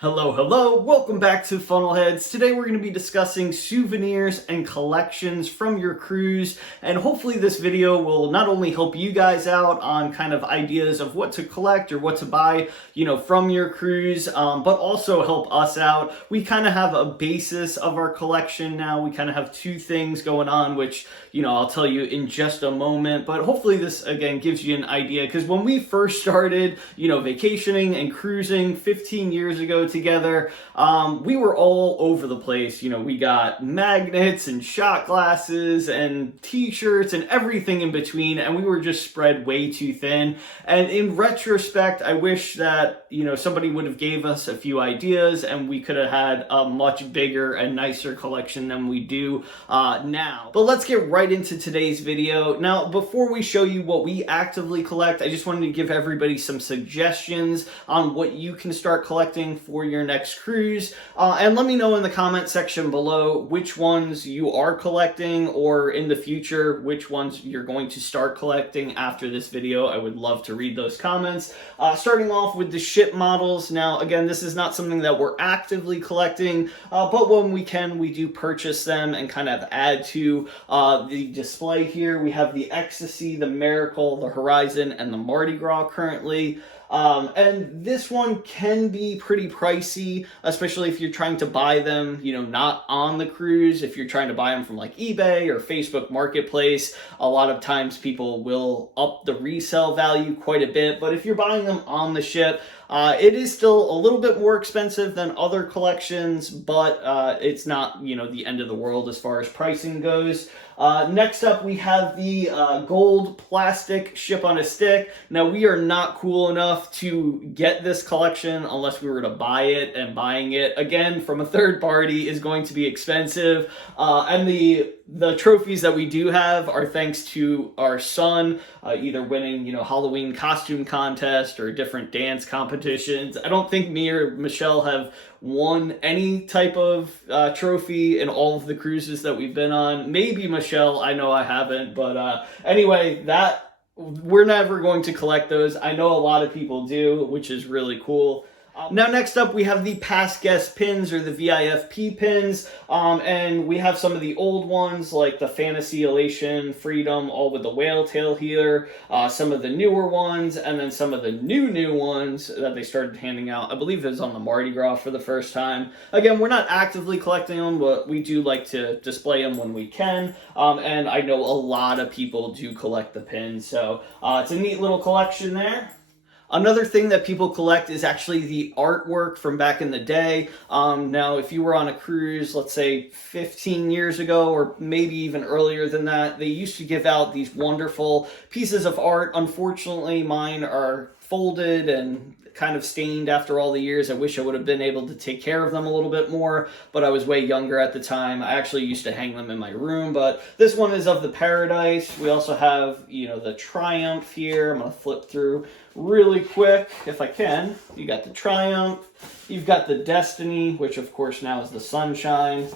Hello, hello, welcome back to Funnelheads. Today we're going to be discussing souvenirs and collections from your cruise, and hopefully this video will not only help you guys out on kind of ideas of what to collect or what to buy, from your cruise, but also help us out. We kind of have a basis of our collection now. We kind of have two things going on, which, I'll tell you in just a moment, but hopefully this, again, gives you an idea, because when we first started, vacationing and cruising 15 years ago together, we were all over the place. We got magnets and shot glasses and t-shirts and everything in between, and we were just spread way too thin. And in retrospect, I wish that somebody would have gave us a few ideas and we could have had a much bigger and nicer collection than we do now. But let's get right into today's video. Now, before we show you what we actively collect, I just wanted to give everybody some suggestions on what you can start collecting for your next cruise. And let me know in the comment section below which ones you are collecting, or in the future, which ones you're going to start collecting after this video. I would love to read those comments. Starting off with the ship models. Now, again, this is not something that we're actively collecting, but when we can, we do purchase them and kind of add to the display here. We have the Ecstasy, the Miracle, the Horizon, and the Mardi Gras currently. And this one can be pretty pricey, especially if you're trying to buy them, not on the cruise. If you're trying to buy them from like eBay or Facebook Marketplace, a lot of times people will up the resale value quite a bit. But if you're buying them on the ship, it is still a little bit more expensive than other collections, but it's not, the end of the world as far as pricing goes. Next up, we have the gold plastic ship on a stick. Now, we are not cool enough to get this collection unless we were to buy it, and buying it, again, from a third party is going to be expensive. And the trophies that we do have are thanks to our son, either winning, Halloween costume contest or different dance competitions. I don't think me or Michelle have won any type of trophy in all of the cruises that we've been on. Maybe Michelle, I know I haven't, but anyway, we're never going to collect those. I know a lot of people do, which is really cool. Now, next up, we have the past guest pins, or the VIFP pins, and we have some of the old ones like the Fantasy, Elation, Freedom, all with the whale tail here, some of the newer ones, and then some of the new ones that they started handing out. I believe it was on the Mardi Gras for the first time. Again, we're not actively collecting them, but we do like to display them when we can, and I know a lot of people do collect the pins, so it's a neat little collection there. Another thing that people collect is actually the artwork from back in the day. Now, if you were on a cruise, let's say 15 years ago, or maybe even earlier than that, they used to give out these wonderful pieces of art. Unfortunately, mine are folded and kind of stained after all the years. I wish I would have been able to take care of them a little bit more, but I was way younger at the time. I actually used to hang them in my room, but this one is of the Paradise. We also have, the Triumph here. I'm going to flip through really quick if I can. You got the Triumph. You've got the Destiny, which of course now is the Sunshine.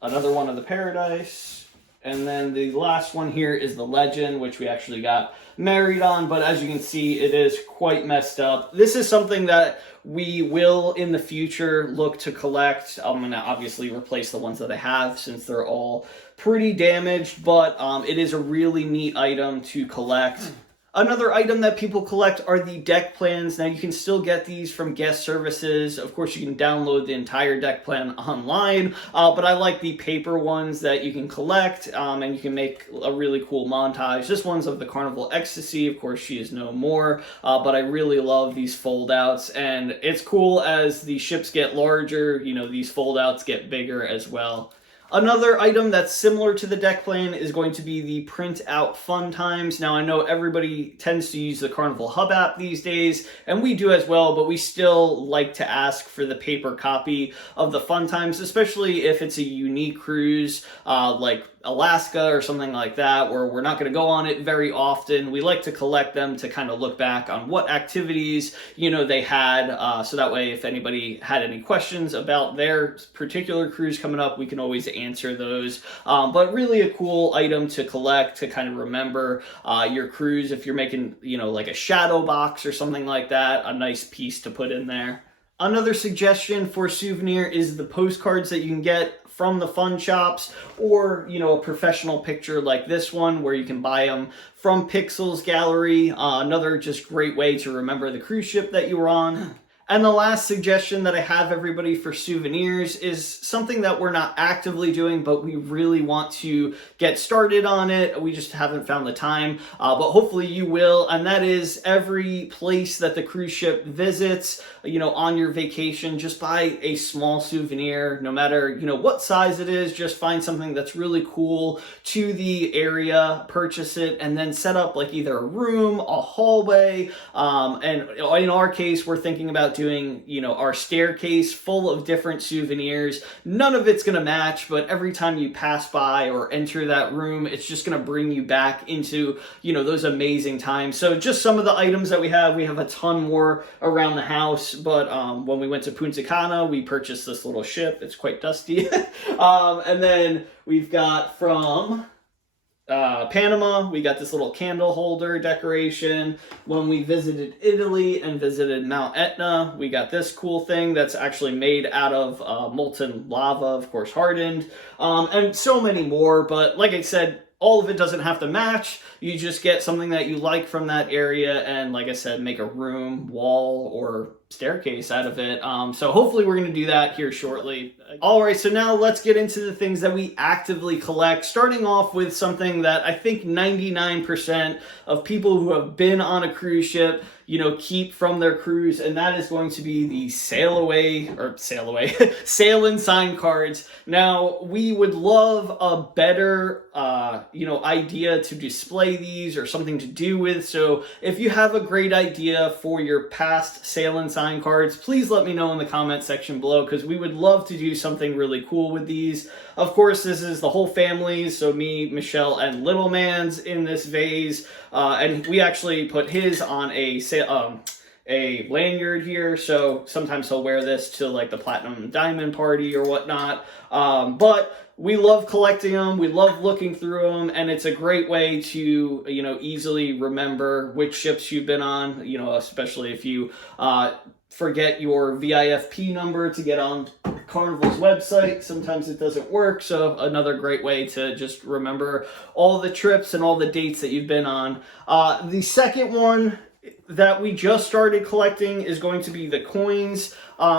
Another one of the Paradise. And then the last one here is the Legend, which we actually got married on, but as you can see, it is quite messed up. This is something that we will in the future look to collect. I'm going to obviously replace the ones that I have since they're all pretty damaged, but it is a really neat item to collect. Another item that people collect are the deck plans. Now, you can still get these from guest services. Of course, you can download the entire deck plan online, but I like the paper ones that you can collect, and you can make a really cool montage. This one's of the Carnival Ecstasy. Of course, she is no more, but I really love these fold-outs, and it's cool as the ships get larger, these fold-outs get bigger as well. Another item that's similar to the deck plan is going to be the print out fun times. Now, I know everybody tends to use the Carnival Hub app these days, and we do as well, but we still like to ask for the paper copy of the fun times, especially if it's a unique cruise, like Alaska or something like that, where we're not going to go on it very often. We like to collect them to kind of look back on what activities, they had, so that way if anybody had any questions about their particular cruise coming up, we can always answer those. But really a cool item to collect to kind of remember your cruise. If you're making, like a shadow box or something like that, a nice piece to put in there. Another suggestion for a souvenir is the postcards that you can get from the fun shops, or, you know, a professional picture like this one where you can buy them from Pixels Gallery. Another just great way to remember the cruise ship that you were on. And the last suggestion that I have, everybody, for souvenirs is something that we're not actively doing, but we really want to get started on it. We just haven't found the time, but hopefully you will. And that is every place that the cruise ship visits, you know, on your vacation, just buy a small souvenir, no matter, you know, what size it is. Just find something that's really cool to the area, purchase it, and then set up like either a room, a hallway. And in our case, we're thinking about doing, you know, our staircase full of different souvenirs. None of it's going to match, but every time you pass by or enter that room, it's just going to bring you back into, you know, those amazing times. So just some of the items that we have a ton more around the house, but when we went to Punta Cana, we purchased this little ship. It's quite dusty. And then we've got from Panama, we got this little candle holder decoration. When we visited Italy and visited Mount Etna, we got this cool thing that's actually made out of molten lava, of course hardened, and so many more. But like I said, all of it doesn't have to match. You just get something that you like from that area, and like I said, make a room, wall, or staircase out of it. So hopefully we're going to do that here shortly. All right, so now let's get into the things that we actively collect, starting off with something that I think 99% of people who have been on a cruise ship, you know, keep from their cruise, and that is going to be the sail and sign cards. Now, we would love a better, you know, idea to display these or something to do with. So if you have a great idea for your past sail and sign cards, please let me know in the comment section below, because we would love to do something really cool with these. Of course, this is the whole family, so me, Michelle, and Little Man's in this vase, and we actually put his on a lanyard here, so sometimes he'll wear this to like the platinum diamond party or whatnot. But we love collecting them, we love looking through them, and it's a great way to, you know, easily remember which ships you've been on, you know, especially if you forget your VIFP number to get on Carnival's website. Sometimes it doesn't work, so another great way to just remember all the trips and all the dates that you've been on. The second one that we just started collecting is going to be the coins.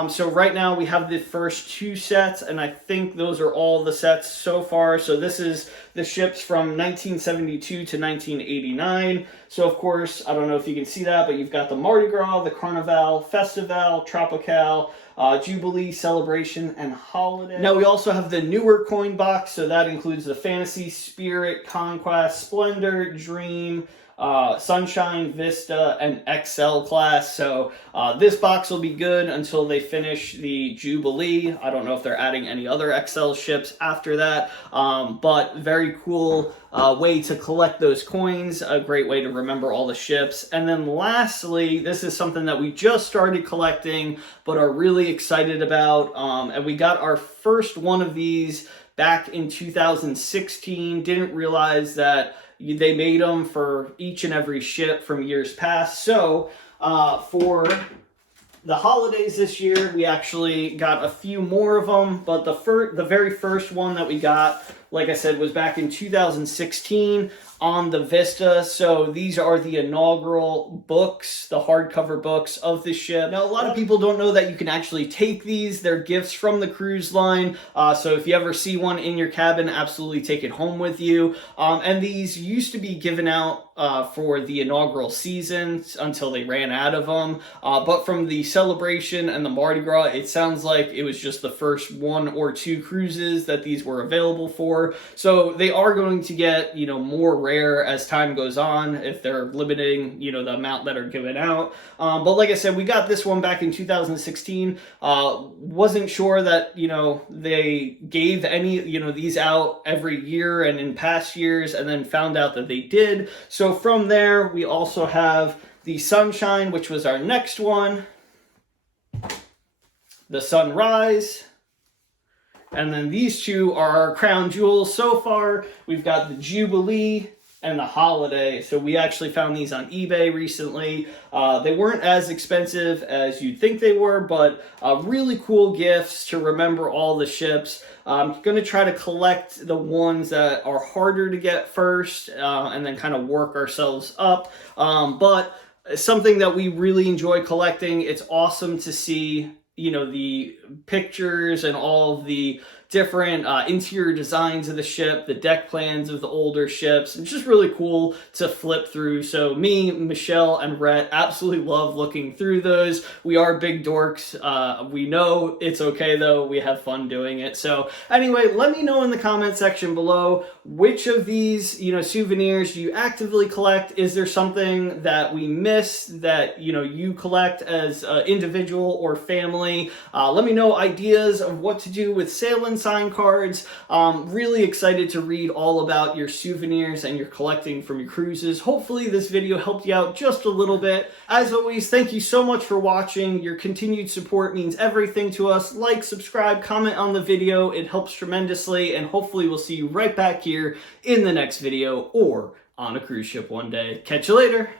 So right now we have the first two sets, and I think those are all the sets so far. So this is the ships from 1972 to 1989. So of course, I don't know if you can see that, but you've got the Mardi Gras, the Carnival, Festival, Tropical, Jubilee, Celebration, and Holiday. Now we also have the newer coin box, so that includes the Fantasy, Spirit, Conquest, Splendor, Dream, Sunshine, Vista, and XL class. So this box will be good until they finish the Jubilee. I don't know if they're adding any other XL ships after that, but very cool way to collect those coins, a great way to remember all the ships. And then lastly, this is something that we just started collecting but are really excited about, and we got our first one of these back in 2016. Didn't realize that they made them for each and every ship from years past. So for the holidays this year, we actually got a few more of them, but the very first one that we got, like I said, was back in 2016 on the Vista. So these are the inaugural books, the hardcover books of the ship. Now, a lot of people don't know that you can actually take these. They're gifts from the cruise line. So if you ever see one in your cabin, absolutely take it home with you. And these used to be given out for the inaugural season until they ran out of them. But from the celebration and the Mardi Gras, it sounds like it was just the first 1 or 2 cruises that these were available for. So they are going to get, you know, more rare as time goes on if they're limiting, you know, the amount that are given out. But like I said, we got this one back in 2016. Wasn't sure that, you know, they gave any, you know, these out every year and in past years, and then found out that they did. So from there, we also have the Sunshine, which was our next one, the Sunrise, and then these two are our crown jewels so far. We've got the Jubilee and the holiday. So we actually found these on eBay recently. They weren't as expensive as you'd think they were, but really cool gifts to remember all the ships. I'm going to try to collect the ones that are harder to get first, and then kind of work ourselves up. But something that we really enjoy collecting. It's awesome to see, you know, the pictures and all of the different interior designs of the ship, the deck plans of the older ships. It's just really cool to flip through. So me, Michelle, and Rhett absolutely love looking through those. We are big dorks. We know it's okay though. We have fun doing it. So anyway, let me know in the comment section below which of these, you know, souvenirs do you actively collect? Is there something that we missed that, you know, you collect as an individual or family? Let me know ideas of what to do with sail and sign cards. Really excited to read all about your souvenirs and your collecting from your cruises. Hopefully this video helped you out just a little bit. As always, thank you so much for watching. Your continued support means everything to us. Like, subscribe, comment on the video. It helps tremendously, and hopefully we'll see you right back here in the next video or on a cruise ship one day. Catch you later.